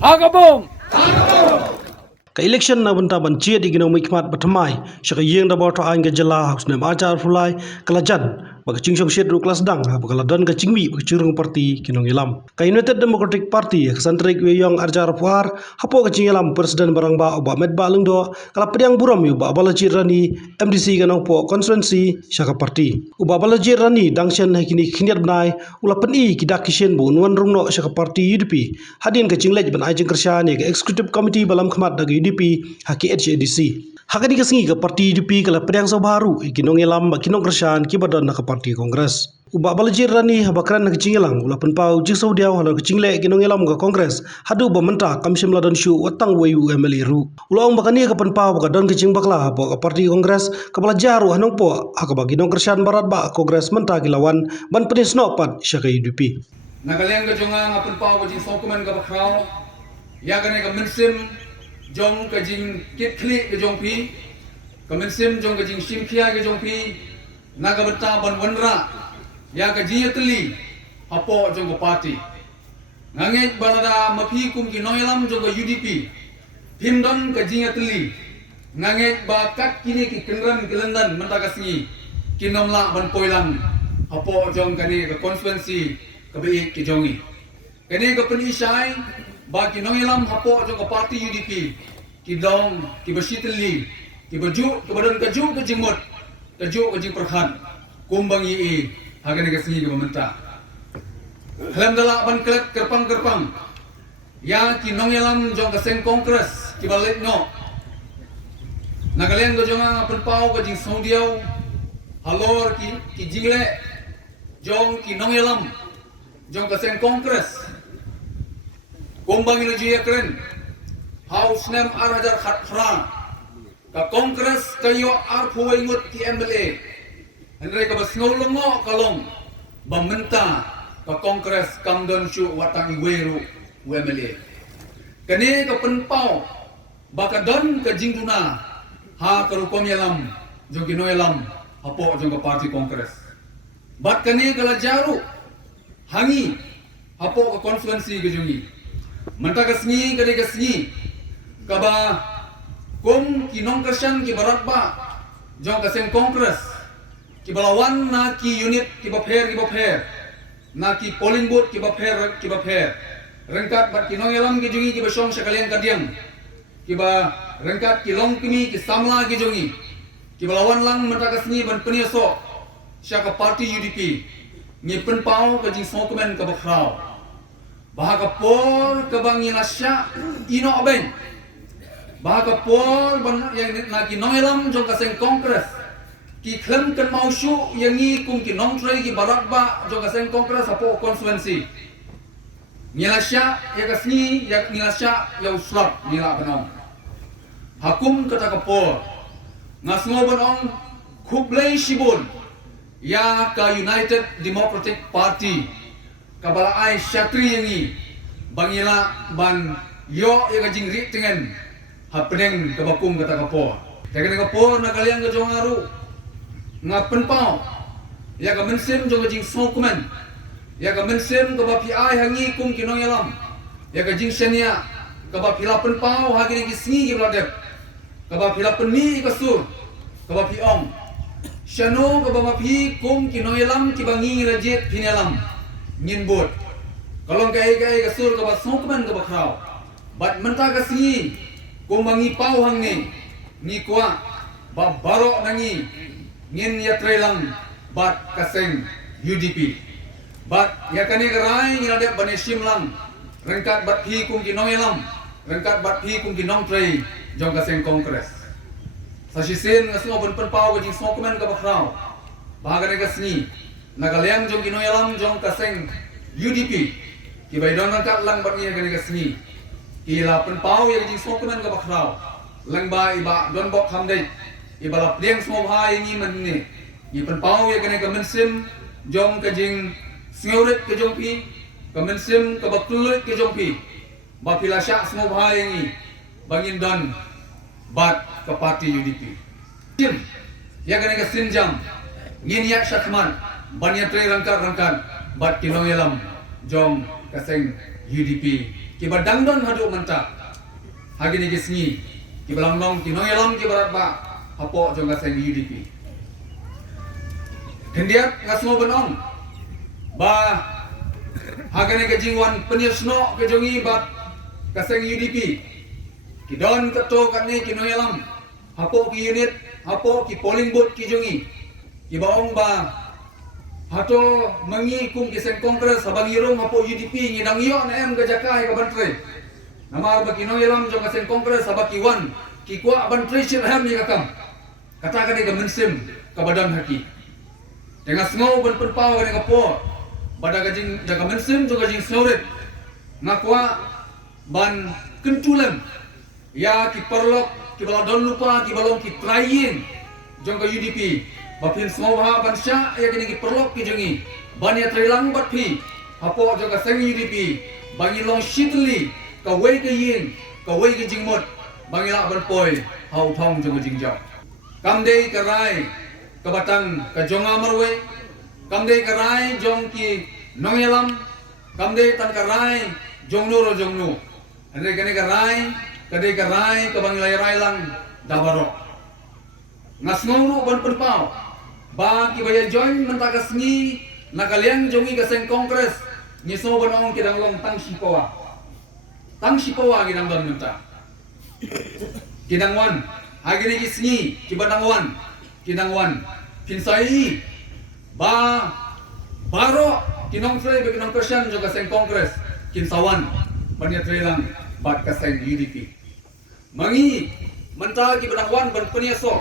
Agabong. Ka election na banta ban chia di ginong mikmat batamai shaka yeng da borto ang gajala haus nem ajar fulai kalajan baka chingsong shed ru kelas dang ha baka ladan ka chingmi baka churung parti kinong ilam ka United Democratic Party santrik we yong arjar puar hapo ka chingelam presiden barang ba oba med ba lungdo kala pediang buram yu ba balajir rani MDC ganong po constituency shaka parti uba balajir rani dangshen hakini khiniat bnai ula peni kidak kishen bu nuan rungno shaka parti UDP hadin ka chinglej ban ajeng kersyani ka executive committee balam khmat dag UDP haki HADC hakani ka singi ka parti UDP kala pediang so baru ikinong elam ba kinong kersyan kibadon na ka parti kongres uba balajir rani habakran na kichingelang ula penpau jisau diaw hala kichingle kinong elam ka kongres hadu ba menta kamsim ladon shu watang wayu MLA ru ula ong bakani ka penpau baka don kicing bakla ba ka parti kongres ka balajaru hanong po hakaba kinong kersyan barat ba kongres menta kilawan ban penis nopat syaka UDP Nagalang ka jonga nga penpau ka jing sokuman ka bakraw ya ka ka mensim jong ka jing kitkli ka jong pi ka mensim jong ka jing simkia ka jong pi naga benta ban wanra ya ka jing teli hapo jong ka parti ngangit balada mapi kum ki noyalam jong ka UDP pimdon ka jing teli ngangit ba kat kini ki kenran kelendan menta ka singi kinomla ban poilang hapo jong ka ni ka constituency kabi ki jongi kani ka penisai ba ki noyalam hapo jong ka parti UDP ki dong ki basitli ki baju ke badan ka ju ka jingmot ka ju ka jing perkhan kumbang yi hagani ka singi ka mementa halam dala ban klet kerpang ya ki noyalam jong ka seng kongres ki balik no nagalen go jonga penpau ka jing saudiau halor ki jingle jong ki noyalam jong ka seng kongres kumbang ina juya keren House nem arajar khatran ka kongres kayo arpuai ngut ki MLA henry ka basngolongo kalong bamenta ka kongres kamdon shu watang iweru MLA kani ka penpau baka don ka jingduna ha karukom yalam jong kinoyalam hapo jong ka parti kongres bat kani kala jaru hangi hapo ka konstituensi ka jongi menta ka sngi kani ka sngi kaba kum kinong kersyan ki barat ba jong kaseng kongres ki balawan na ki unit ki bapher na ki polling booth ki bapher rengkat bat kinong elam ki jungi ki basong sakalian kadiang ki ba rengkat ki long kimi ki samla ki jungi ki balawan lang menta kasni ban penyeso syaka parti UDP ni penpau ka jing sokumen ka bakrau bahaka por ka bangina sya ino aben bahaka por ban yang nagi noelam jong kaseng kongres ki klem kan mausyu yang ni kum ki nong tray ki barat ba jong kaseng kongres apo konstituensi nilasya ya kasni ya nilasya ya uslap nila banong hakum kata kapor ngasngo banong kublai shibun ya ka United Democratic Party kabala ai syatri yang ni bangila ban yo ya ka jingri tengen happening ke bakum kata kapor jaga kapor na kalian ke jongaru ngapen pau ya ka mensim jong jing sokumen ya ka mensim ke bapi ai hangi kum kinong yalam ya ka jing senia ke bapi lapen pau hagi ni singi ki bladep ke bapi lapen mi ke sur ke bapi ong syano ke bapi kum kinong yalam ki bangi rajet pinalam nyinbut kalau kai ke sur ke bap sokumen ke bakrau bat menta ke singi kumbangi pau hang ni kuat bab barok nangi ngin ya trelang bat kaseng UDP bat ya kani gerai ni ada banesim lang rengkat bat hi kum kinong elam rengkat bat hi kum kinong trei jong kaseng kongres sasisen ngasno ban penpau ka jing sokumen ka bakrau bahaga ka sni nagalem jong kinong elam jong kaseng UDP ki baidon rengkat lang bat ni kani ka sni ila penpau yang jing sokumen ka bakrau lang ba iba don bok hamdai iba la plieng smo bhai ni man ni ni penpau ya kene ka mensim jong ka jing sngoret ka jong pi ka mensim ka baktulut ka jong pi ba pila sya smo bhai ni bangin don bat ka parti UDP sim ya kene ka sinjam ngin ya syakman ban ya tre rangkat bat kinong yalam jong kaseng UDP ki badangdon hadu manta hagi ni gisni ki balamnong ki noyelam ki barat ba hapo jong kaseng UDP hendiat ngasmo benong ba hagi ni kejingwan penyesno kejongi bat kaseng UDP ki don keto kani ki noyelam hapo ki unit hapo ki polling booth ki jongi ki baong ba hato mangi kum kiseng kongres habang irong hapo UDP ngidang iyo na em gajakai ka bantre nama ba kino yelam jong kiseng kongres habaki wan ki kwa bantre shir ham ni kakam katakan ni mensim ka badan haki dengan ngau ban perpau ka kapo bada gajing jaga mensim jong gajing snoret ngakwa ban kentulan ya ki perlok ki baladon lupa ki balong ki trying jong ka UDP bapin semua bansya ya kini ki perlok ki jongi bania trilang bat phi hapo jaga seng UDP bangi long shitli ka wei ke yin ka wei ke jingmot bangi la ban poi hau thong jong jingjau kamdei ka rai ka batang ka jonga marwe kamdei ka rai jong ki nongelam kamdei tan ka rai jong nu ro jong nu ande kani ka rai kadei ka rai ka bangi rai lang dabaro ngasnguru ban perpau ba ki baya join mentaka sengi nakaliang jongi kaseng kongres nyiso banong kidang long tang sipawa kidang don menta kidang wan agini ki sengi ki badang wan kidang wan pinsai ba baro kinong frey be kinong Christian jo kaseng kongres kinsawan banya trelang bat kaseng UDP mangi menta ki badang wan ban penyeso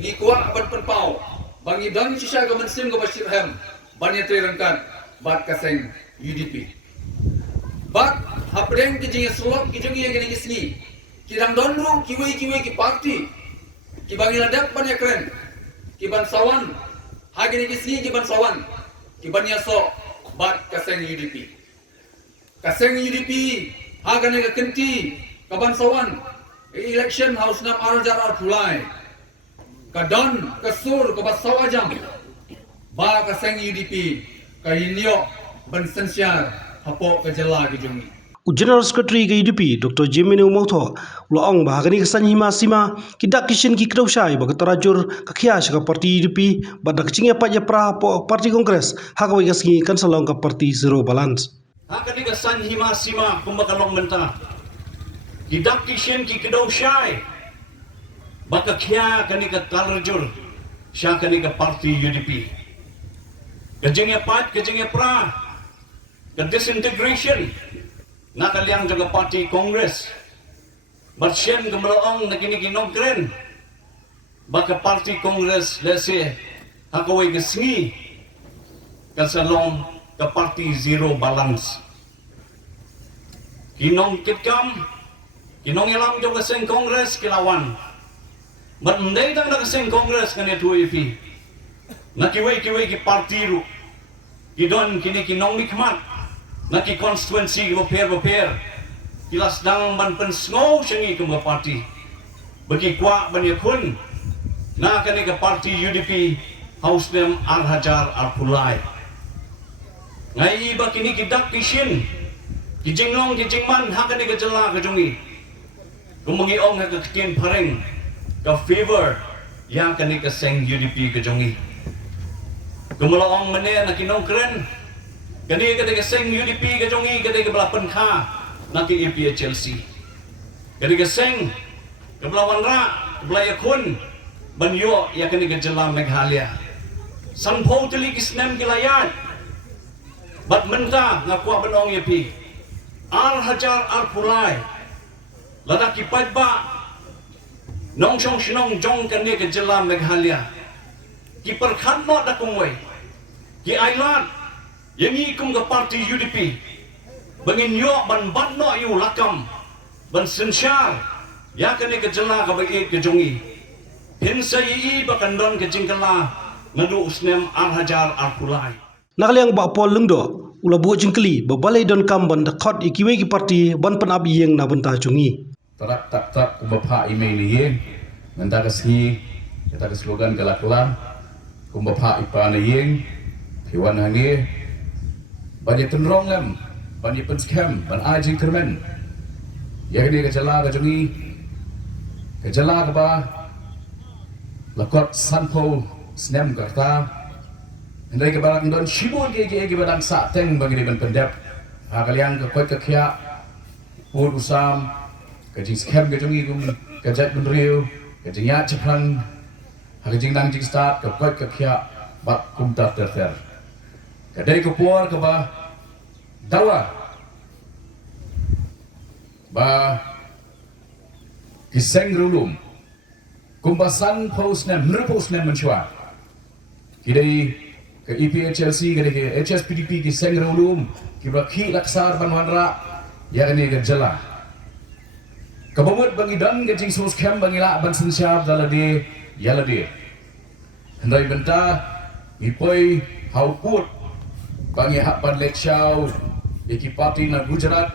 ni kuat ban penpau bangi dan sisa gaman sim ga bashir ham banya terangkan bat kaseng UDP bat hapreng ki jingi slot ki jingi yang ni sini kirang donru kiwi ki parti ki bangi ladap banya keren ki ban sawan hagi ni sini ki ban sawan ki banya so bat kaseng UDP haga ni kenti ka ban sawan election house nam arjar pulai kadon kasur ke basawajam ba kaseng UDP kainyo bensensiar hapo kejela gejungi General Secretary ke UDP Dr. Jimmy Umauto ulang bahagani kesan hima sima kidak kishin ki kdaushai bag tarajur kakhias ka parti UDP badak cingya pa pra parti kongres hakawi kasngi kan salong ka parti zero balance hagani kesan hima sima kumbakalong menta kidak kishin ki kdaushai baka kya kani ka tarajur sya kani ka parti UDP kajengya pat kajengya pra ka disintegration nakaliang jaga parti kongres barsyen kemelaong na kini kinogren baka parti kongres lese hakaway kasngi kasalong ka parti zero balance kinong kitkam kinong ilam jaga seng kongres kilawan but mendai tang na kaseng kongres kani tuwi fi nakiway ki parti ru kidon kini kinong mikmat naki constituency repair kilas dang ban pensngo syangi ke parti bagi kwa ban yakun na kani ke parti UDP house dem Arhajar Arpulai ngai ba kini kidak kishin kijinglong kijingman hakani ke jela ke jungi kumungi ong ha ke kien pareng ka favor yang kani ka seng UDP ka jongi kumulaong mane na kinongkren kani ka seng UDP ka jongi kani ka balapan ka na ki EPHLC kani ka seng ka balawan ra ka balayakun banyo ya kani ka jela Meghalaya sanpho tili kisnem kilayat bat menta nga kwa banong yapi Arhajar Arpulai ladaki padba nong song sinong jong kani ke jela Meghalaya ki perkhat mo da kumwe ki ailat yangi kum ga parti UDP bangin yo ban no yu lakam ban sensyar ya kani ke jela ka bai ke jongi pinsa yi bakan don ke jingkala ngadu usnem Arhajar Arpulai nakaliang ba pol lengdo ula bu jingkli ba balai don kam ban da khot ikiwe ki parti ban pan ab yeng na banta chungi tak kumbapa email ye nanda kasih kita ke slogan galakla kumbapa ipa na yeng piwan hani bagi tenrong lem ban ye pen scam ban ai jing kermen ya ni ke jala ke jungi ke jala ke ba lakot sanpo snem karta ndai ke barang don shibun ke barang sa teng bagi ban pendep kalian ke koi ke khia pur usam ke jing scam ke jungi kum ke jat ben riu ke jing ya chapang ke jing nang jing start ke koi ke khia bat kum ta ter ke dai ke puar ke ba dawa ba kiseng rulum kumbasan posnem nrposnem menchua kidai ke EPHLC ke HSPDP kiseng rulum kibaki laksar banwanra ya ini ke jala kabamut bangidan ke jing sos kem bangila ban sensyap dalade yalade hendai benta ipoi hauput bangi hapan lekshau iki parti na Gujarat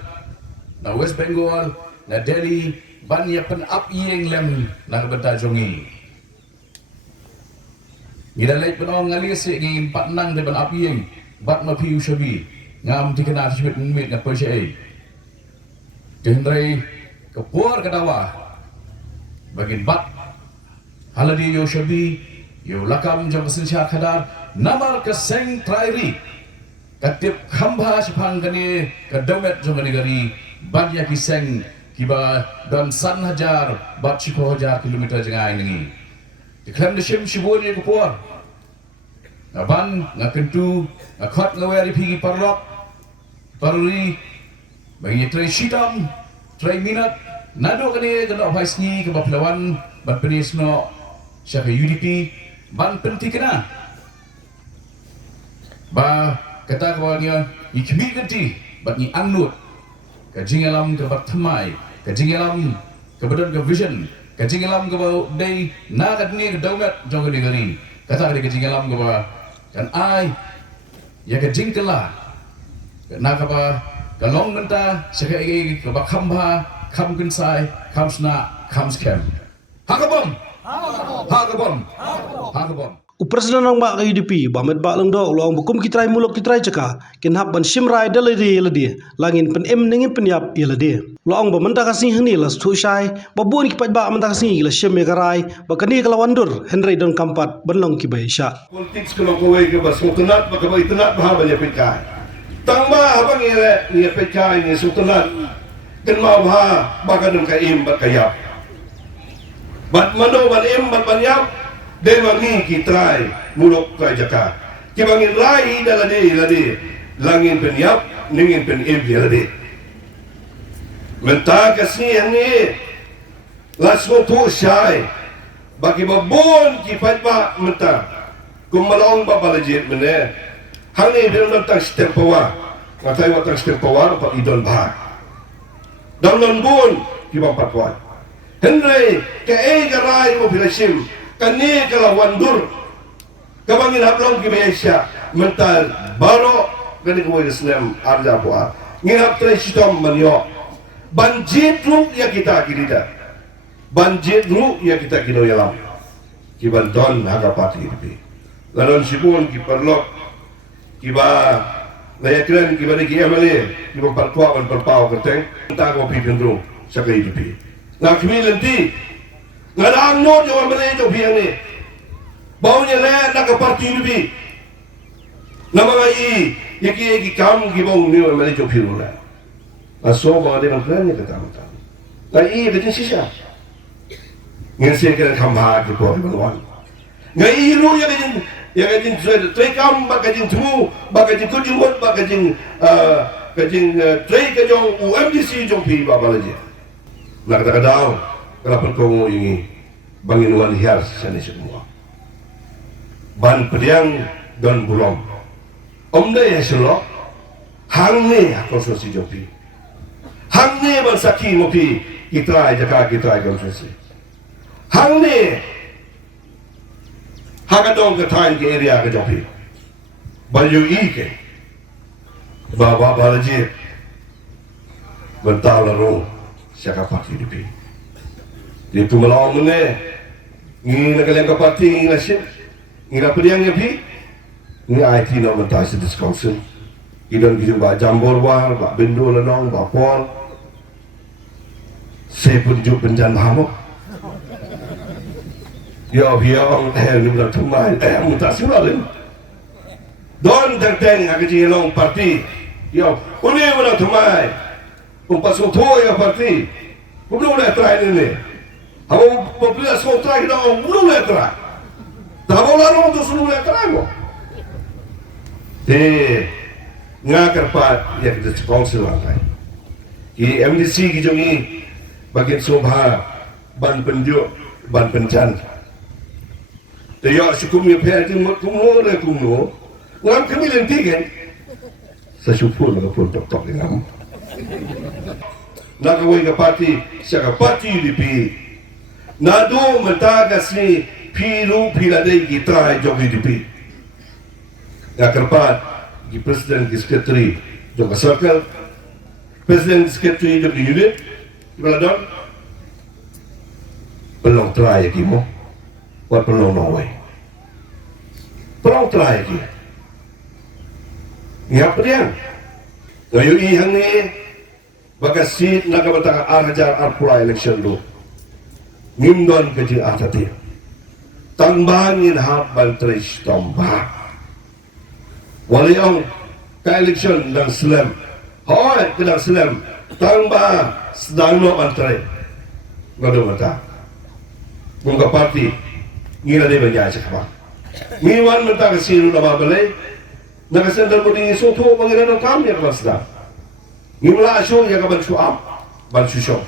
na West Bengal na Delhi ban ya pen up yeng lem na benta jongi ngida lek penong ngali se ngi pat nang de ban up yeng bat ma piu shabi ngam tikena shibit mit na perse ai hendrai kepuar kadawa bagin bat haladi yo shabi yo lakam jong sensia khadar namar ke seng trairi katip khamba sepang kani kadomet jong negari banyak kiseng kiba dan san hajar bat 10,000 kilometer jengai nengi diklaim de shim shibun ye kepuar ngaban ngakentu ngakhat ngaweri pigi parlok paruri bagi trai shitam trai minat nado kani kena haisni ke baplawan ban penisno syaka UDP ban penti kena ba kata kawanya ikmi ganti bat ni anut ke jingalam ke bat thamai ke jingalam ke badan ke vision ke jingalam ke bau dei na kat ni ke daumet jong ke negeri kata ke jingalam ke ba kan ai ya ke jingkela na ka ba kalong menta syaka ke ba khamba kham kinsai kham sna kham scam hakabom Upresiden nang ba UDP bamet ba lang do long bukum kitrai muluk kitrai caka kin hab ban shimrai daladi ladi langin pen em ningi penyap iladi long ba menta kasih hni las thu shai ba bun ki paj ba menta kasih la shim garai ba kani kala wandur henry don kampat banlong ki baisha politics kalau kowe ke bas sultanat ba ka itanat ba ba ya pekai tang ba abang ni pekai ni sultanat ken ma ba ba ka dum ka im ba kayap bat mano ban im bat banyap de mangi kitrai muluk kai jaka ki bangin rai dalade langin penyap ningin pen im dalade menta kasni ni lasmo tu shai bagi babon ki fatwa menta kumalong ba balajit mene hani bilang tang step pawa ngatai watang step pawa pa idon ba dalam bon ki ba fatwa henry ke garai mo filashim kani kala wandur kabangin hablong ki Malaysia mental baro gani ko Islam arja poa ngihap tre sitom manyo banjit lu ya kita kirida banjit lu ya kita kino yalam ki bandon haga pati bi laron sibun ki perlok ki ba layakran ki bani ki amale ki ba partua ban perpau keteng ta ko pi pendro sakai bi na kimi lenti ngadang no jo amale jo biang ni baunya le nak parti bi nama ai yaki kam ki bau ni amale jo piru la aso ba de ban plan ni kata mata la i betin sisa ngese ke khamba ki ko ban ngai ru ya gajin trai kam ba gajin tu ba gajin kujumut ba gajin trai ke jong UMDC jong pi ba balaje la kata kadao kenapa kau ini bangin wan hiar sani semua ban pediang dan bulong omda ya selo hang ne konstruksi jopi hang ne ban saki mopi kita jaka kita konstruksi hang ne hagadong ke time ke area ke jopi banyu ike baba balaji bentalaro siapa pati dipi di pumalong mene ni nagalang kapati ni nasib ni rapediang yapi ni IT no mentai sedis council Idon kijung ba jambor war, ba bindu lenong, ba pol. Saya pun juk penjan hamok. Ya biang ni bulan tumai, muta sulalin. Don teng agak jelong parti. Ya, uni bulan tumai. Umpasung tua ya parti. Belum boleh try ini. Hamu popular semua try kita belum boleh try. Tak boleh orang tu suruh boleh try mo. Ngakar pat ya kita council lantai. Ki MDC ki jongi bagian sobha ban penjuk ban pencan. Dia syukur ni pihak itu kumno. Ngam kami lenti kan. Saya syukur nak pun tok dengan. Nak kawai ke parti, siapa parti UDP. Nado mentaga sini pilu piladai kita jog UDP. Nak kerpat di presiden di sekretari jog circle, presiden di sekretari jog di unit, beladon. Belum try lagi mo. Buat belum nawai. Belum try lagi. Ngap dia. Ngayu ihang ni bagas seat nak batang arhajar arpura election lu. Ngimdon keji atati. Tangbangin hap bantrish tombak. Waliong ka election lang slam. Hoy kedang slam. Tangba sedang no bantrai. Ngado mata. Bunga parti ngira dia berjaya cakap. Ngiwan mentah kesiru nama balai. Nakasendal mo din soto pangiran ng kami ang masda. Ngimla asyo ya kaban suam ban susyo.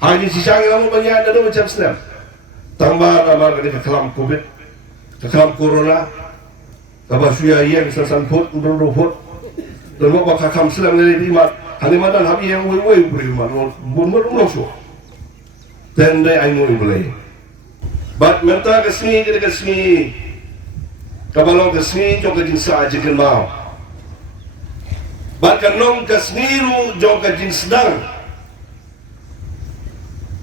Haji sisang lang mo banyan na do macam slam. Tamba na marga ka kalam covid. Ka kalam corona. Kabasuya yang sasan pot ndro pot. Dan mo ba ka kam slam ni di mat. Hani madan habi yang we beri mat. Bun mo so. Tende ay mo ibulay. Bat menta kesini kita kesini. Kabalong kesini jong kajin sahaja kenal. Bat kanong kesniru jong kajin sedang.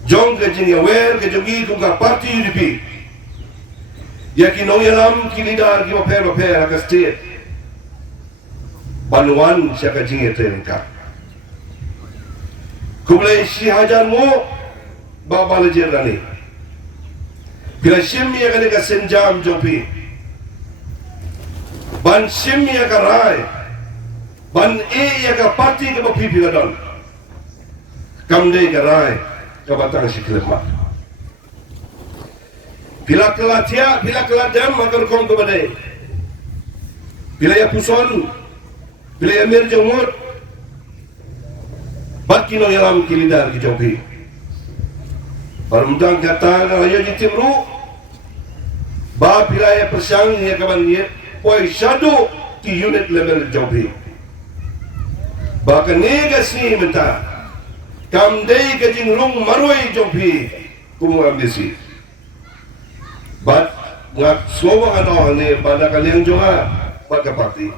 Jong kajin aware kajogi kung ka parti UDP. Ya kinong yalam kilidar ki maper akas state. Banuan siya kajin ito yung ka. Kublay si hajan mo babalajer rani. Bila simya ka ka senjam jopi. Ban simya ka rai. Ban ya ka parti ka mapipi ka doon. Kamday ka rai. Kabatang si Kilemat. Bila kelatya, bila keladam magarkong ka baday. Bila ya puson. Bila ya mir jomot. Bat kino yalam kilidar ki jopi. Parumdang kata ngayo jitimru. Ba bila ya persang ya kaban ya. Poi shadow ki unit level jobi. Bahkan negas ni menta. Kamdei ka jingrung maroi jobi kumam desi. Bat ngak sowa ano ni pada kalian jonga pada parti.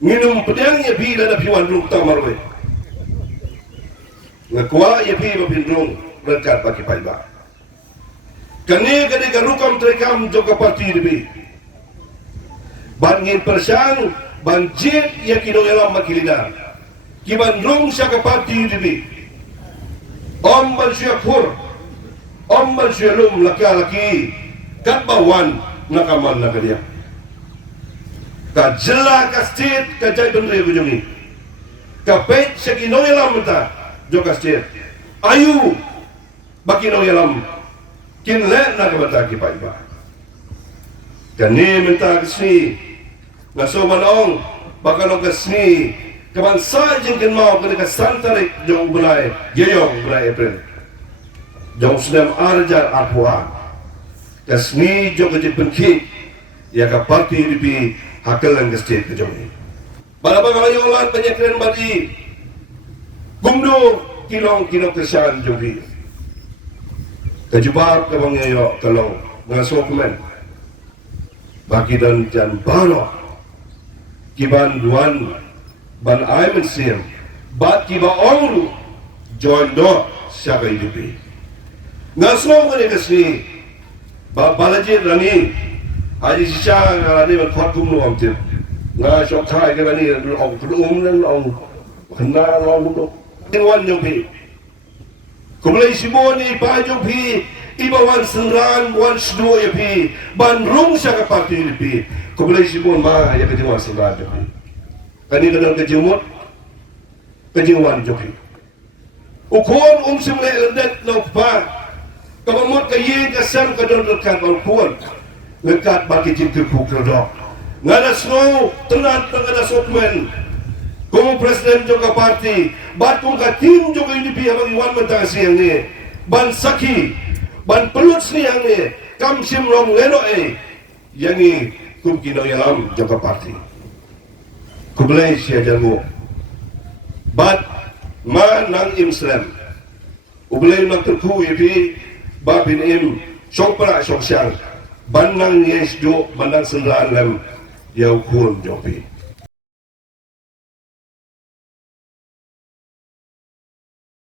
Minum pedang ya bi da piwan rung ta maroi. Ngakwa ya bi bapindrung berkat bagi paiba. Kani ka de rukam trekam joka parti dibi. Bangin persang banjit ya kinong yalam makilidar. Kiban rong siya kapati UDP. Om ban siya kur. Om ban siya lum laki-laki. Katbawan nakaman na kanya. Kajela ka state kajay bendri kujungi. Kapit siya kinong yalam mata. Joka state. Ayu bakinong yalam. Kinle na kabata kipaiba. Kani minta kesini. Ngaso manong baka nung kasni kaman sajeng kenmao kani ka santarik jong bulay yeyong bulay April jong sedem arjar arpuan kasni jong kajit penki ya ka parti UDP hakelan ka state ka jong ni bala ba ngayon lan panyakren badi gumdo kilong kesyan jong ni kajubab ka bang ngayon kalong mga sokumen baki dan jan bano kiban duan ban aimen sim bat kiba ongru join do siya kay UDP ngaso ko ni kasni ba balajit rani aji siya ngarani man khot kumno amtip nga shop thai ka ni ong kudum nang ong khna long do tingwan jong pi kumlei simoni pa jong pi ibawan sengran wan sdo ya pi ban rung sa ka parti ni pi kumlei simon ma ya ka tingwan sengran jong pi kani kadang ka jumut ka jingwan jong pi ukon simle lendet no pa kamamot ka yin ka sam ka don dekat balkon lekat bagi cinta pukrodok ngada snow tenan ngada sotmen como presiden juga parti bat kung ka tim juga ini pihak wan mentang siang ni ban saki ban pelut siang ni kam sim rong leno yang ni kum kino yalam juga parti kublai sia jamu bat ma nang imslam ublai nak terku ipi babin im songpra songsyang ban nang yes jo ban nang sendraan lem Yau kun jopi